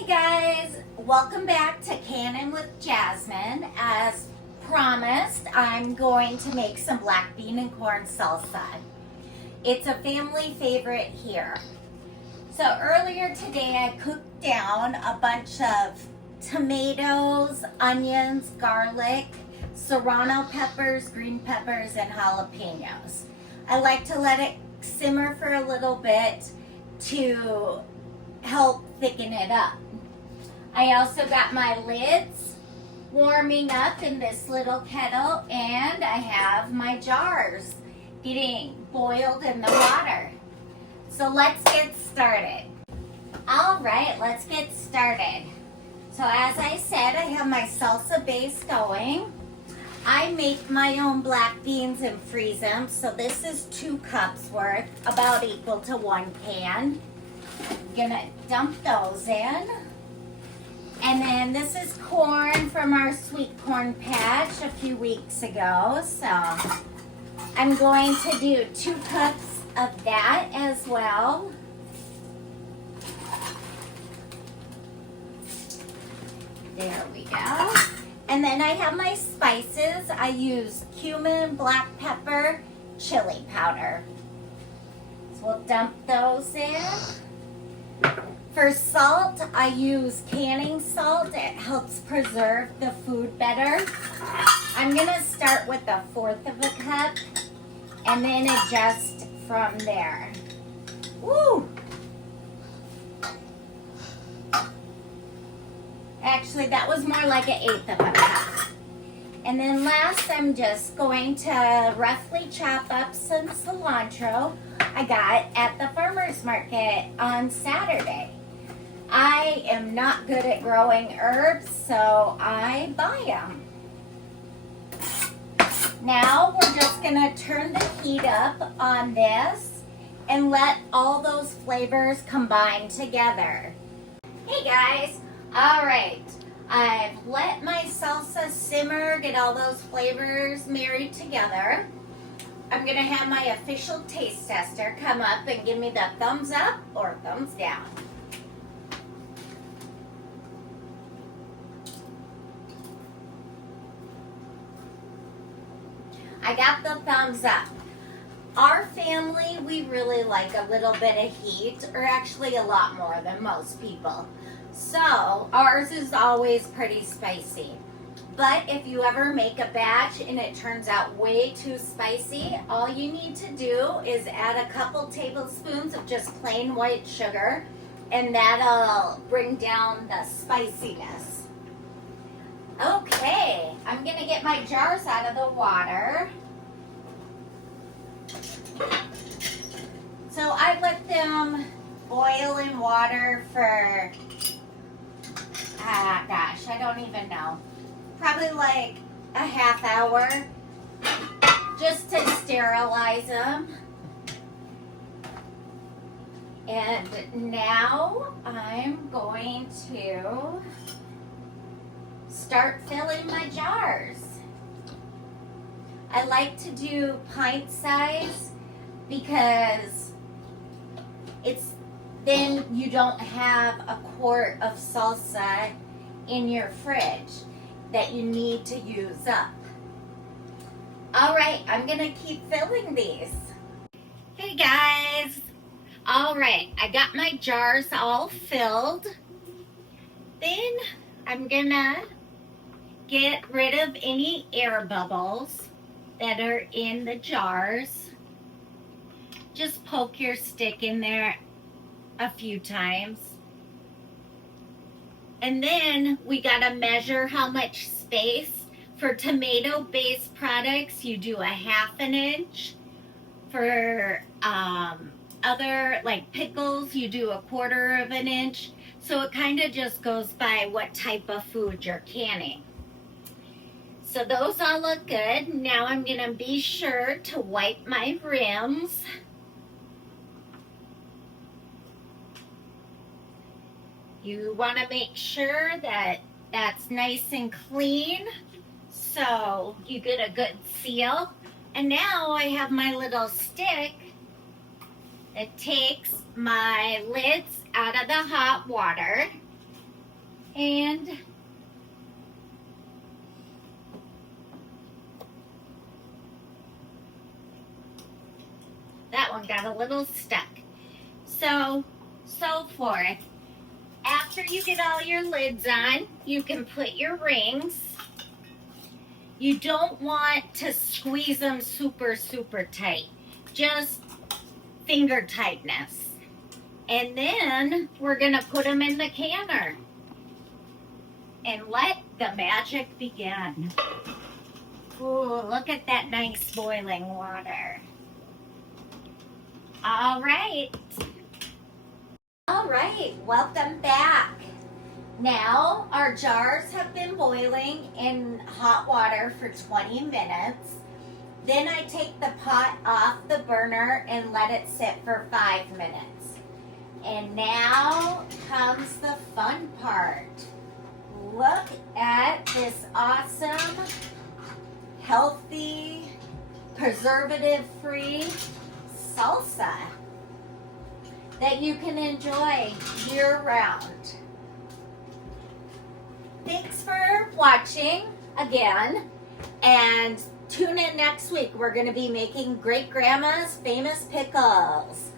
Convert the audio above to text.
Hey guys, welcome back to Cannon with Jasmine. As promised, I'm going to make some black bean and corn salsa. It's a family favorite here. So earlier today I cooked down a bunch of tomatoes, onions, garlic, serrano peppers, green peppers, and jalapenos. I like to let it simmer for a little bit to help thicken it up. I also got my lids warming up in this little kettle, and I have my jars getting boiled in the water. So let's get started. All right, let's get started. So as I said, I have my salsa base going. I make my own black beans and freeze them. So this is 2 cups worth, about equal to 1 can. I'm gonna dump those in. And then this is corn from our sweet corn patch a few weeks ago. So I'm going to do 2 cups of that as well. There we go. And then I have my spices. I use cumin, black pepper, chili powder. So we'll dump those in. For salt, I use canning salt. It helps preserve the food better. I'm gonna start with 1/4 of a cup and then adjust from there. Woo! Actually, that was more like 1/8 of a cup. And then last, I'm just going to roughly chop up some cilantro I got at the farmer's market on Saturday. I am not good at growing herbs, so I buy them. Now we're just gonna turn the heat up on this and let all those flavors combine together. Hey guys, all right. I've let my salsa simmer, get all those flavors married together. I'm gonna have my official taste tester come up and give me the thumbs up or thumbs down. I got the thumbs up. Our family, we really like a little bit of heat, or actually a lot more than most people. So ours is always pretty spicy. But if you ever make a batch and it turns out way too spicy, all you need to do is add a couple tablespoons of just plain white sugar, and that'll bring down the spiciness. Okay, I'm gonna get my jars out of the water. So I let them boil in water for, gosh, I don't even know. Probably like a half hour, just to sterilize them. And now I'm going to start filling my jars. I like to do pint size because then you don't have a quart of salsa in your fridge that you need to use up. All right, I'm gonna keep filling these. Hey guys. All right, I got my jars all filled. Then I'm gonna get rid of any air bubbles that are in the jars. Just poke your stick in there a few times. And then we gotta measure how much space. For tomato-based products, you do 1/2 inch. For other, like pickles, you do 1/4 inch. So it kind of just goes by what type of food you're canning. So those all look good. Now I'm gonna be sure to wipe my rims. You want to make sure that that's nice and clean so you get a good seal. And now I have my little stick that takes my lids out of the hot water. And that one got a little stuck. So forth. After you get all your lids on, you can put your rings. You don't want to squeeze them super, super tight. Just finger tightness. And then we're gonna put them in the canner and let the magic begin. Ooh, look at that nice boiling water. All right, welcome back. Now our jars have been boiling in hot water for 20 minutes. Then I take the pot off the burner and let it sit for 5 minutes. And now comes the fun part. Look at this awesome, healthy, preservative-free salsa that you can enjoy year-round. Thanks for watching again, and tune in next week. We're going to be making Great Grandma's famous pickles.